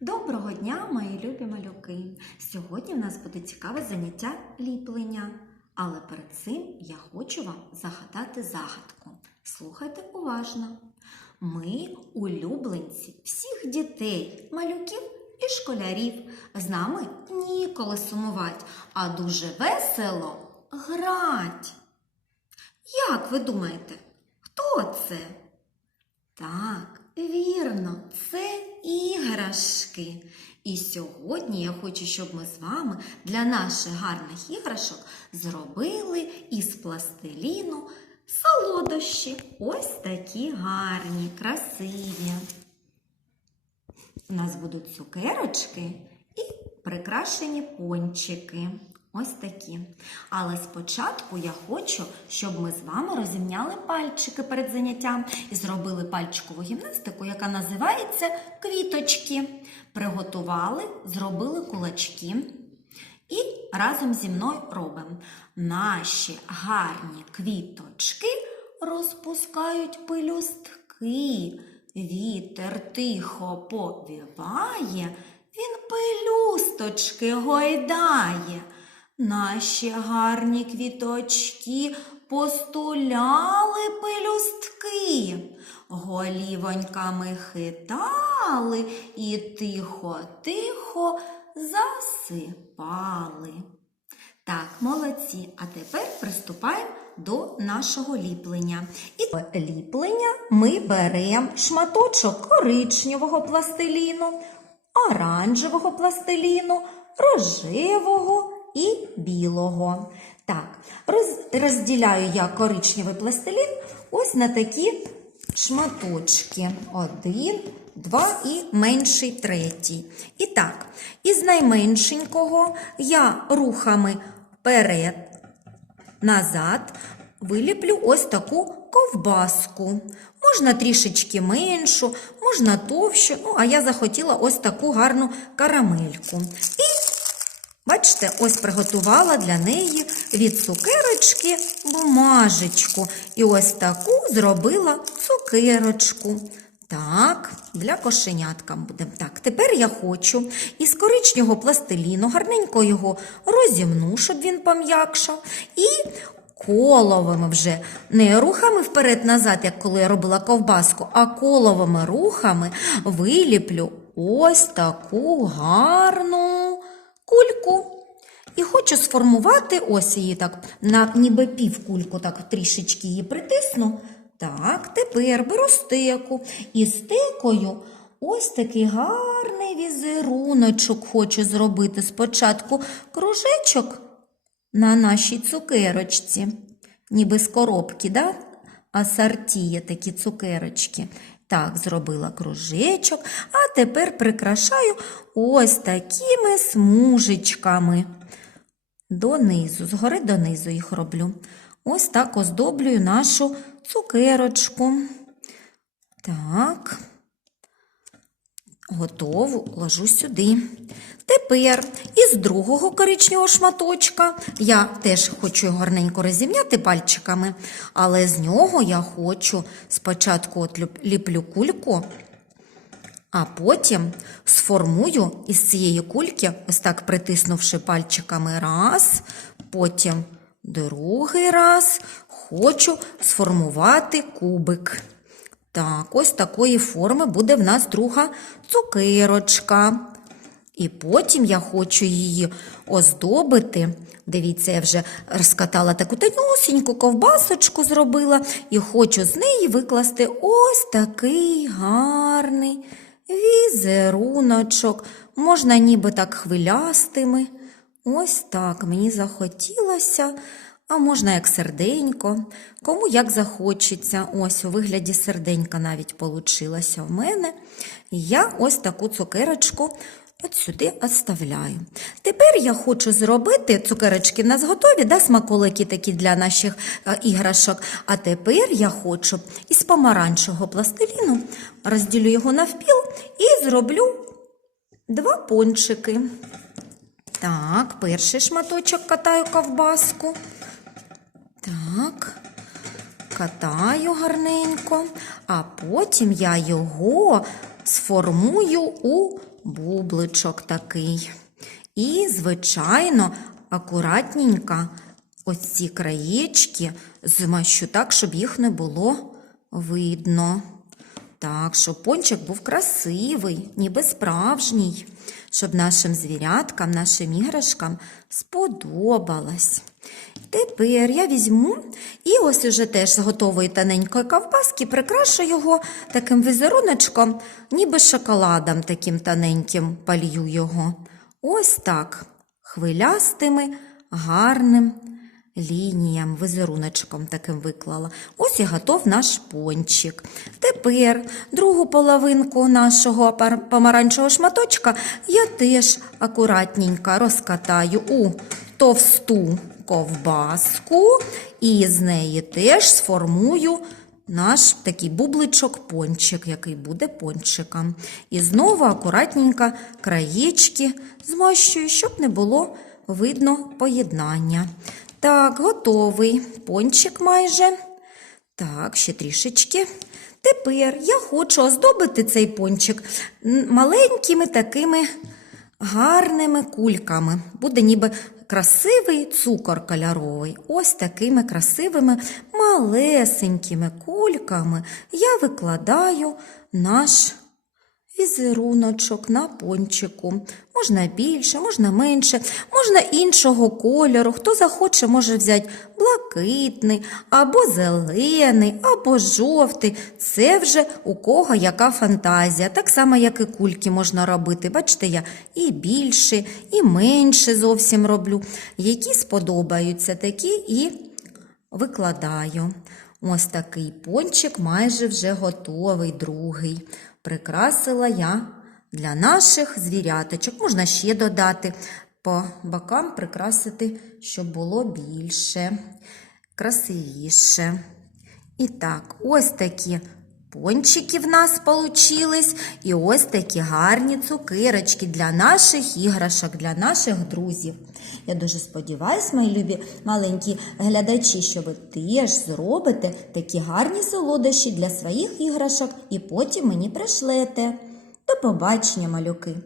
Доброго дня, мої любі малюки! Сьогодні в нас буде цікаве заняття ліплення. Але перед цим я хочу вам загадати загадку. Слухайте уважно. Ми улюбленці всіх дітей, малюків і школярів. З нами ніколи сумувать, а дуже весело грать. Як ви думаєте, хто це? Так, вірно, це іграшки. І сьогодні я хочу, щоб ми з вами для наших гарних іграшок зробили із пластиліну солодощі. Ось такі гарні, красиві. У нас будуть цукерочки і прикрашені пончики. Ось такі. Але спочатку я хочу, щоб ми з вами розімняли пальчики перед заняттям і зробили пальчикову гімнастику, яка називається квіточки. Приготували, зробили кулачки. І разом зі мною робимо. Наші гарні квіточки розпускають пелюстки. Вітер тихо повіває, він пелюсточки гойдає. Наші гарні квіточки постуляли пелюстки, голівоньками хитали і тихо-тихо засипали. Так, молодці. А тепер приступаємо до нашого ліплення. І ліплення ми беремо шматочок коричневого пластиліну, оранжевого пластиліну, рожевого і білого. Так, роз, розділяю я коричневий пластилін ось на такі шматочки. Один, два і менший третій. І так, із найменшенького я рухами вперед, назад виліплю ось таку ковбаску. Можна трішечки меншу, можна товщу, ну, а я захотіла ось таку гарну карамельку. І Бачите, ось приготувала для неї від цукерочки бумажечку. І ось таку зробила цукерочку. Так, для кошенятка будемо. Так, тепер я хочу із коричнього пластиліну гарненько його розімну, щоб він пом'якшав. І коловими вже не рухами вперед-назад, як коли я робила ковбаску, а коловими рухами виліплю ось таку гарну кульку. І хочу сформувати ось її так, на ніби півкульку, так трішечки її притисну. Так, тепер беру стеку і стекою ось такий гарний візеруночок хочу зробити. Спочатку кружечок на нашій цукерочці, ніби з коробки, да? асорті є такі цукерочки. Так, зробила кружечок, а тепер прикрашаю ось такими смужечками. Донизу, згори донизу їх роблю. Ось так оздоблюю нашу цукерочку. Так, готову ложу сюди. Тепер із другого коричневого шматочка я теж хочу гарненько розім'яти пальчиками, але з нього я хочу спочатку ліплю кульку, а потім сформую із цієї кульки, ось так притиснувши пальчиками раз, потім другий раз, хочу сформувати кубик. Так, ось такої форми буде в нас друга цукерочка. І потім я хочу її оздобити. Дивіться, я вже розкатала таку тонюсіньку ковбасочку зробила і хочу з неї викласти ось такий гарний візеруночок. Можна ніби так хвилястими. Ось так мені захотілося. А можна як серденько, кому як захочеться. Ось у вигляді серденька навіть получилося в мене. Я ось таку цукерочку от сюди оставляю. Тепер я хочу зробити цукерочки в нас готові, да, смаколики такі для наших е, іграшок. А тепер я хочу із помаранчевого пластиліну розділю його навпіл і зроблю два пончики. Так, перший шматочок катаю ковбаску. Так, катаю гарненько, а потім я його сформую у бубличок такий. І, звичайно, акуратненько ось ці краєчки змащу так, щоб їх не було видно. Так, щоб пончик був красивий, ніби справжній, щоб нашим звіряткам, нашим іграшкам сподобалось. Тепер я візьму і ось уже теж з готової тоненької ковбаски прикрашу його таким візеруночком, ніби шоколадом таким тоненьким полью його. Ось так, хвилястими, гарним лініям, візеруночком таким виклала. Ось і готов наш пончик. Тепер другу половинку нашого помаранчевого шматочка я теж акуратненько розкатаю у товсту ковбаску і з неї теж сформую наш такий бубличок пончик, який буде пончиком. І знову акуратненько краєчки змащую, щоб не було видно поєднання. Так, готовий пончик майже. Так, ще трішечки. Тепер я хочу оздобити цей пончик маленькими такими гарними кульками. Буде ніби красивий цукор кольоровий. Ось такими красивими малесенькими кульками я викладаю наш візеруночок на пончику. Можна більше, можна менше, можна іншого кольору. Хто захоче, може взяти блакитний, або зелений, або жовтий. Це вже у кого яка фантазія. Так само, як і кульки можна робити. Бачите, я і більше, і менше зовсім роблю. Які сподобаються, такі і викладаю. Ось такий пончик майже вже готовий, другий. Прикрасила я для наших звіряточок. Можна ще додати по бокам прикрасити, щоб було більше, красивіше. І так, ось такі пончики в нас получились, і ось такі гарні цукерочки для наших іграшок, для наших друзів. Я дуже сподіваюся, мої любі маленькі глядачі, що ви теж зробите такі гарні солодощі для своїх іграшок і потім мені пришлете. До побачення, малюки!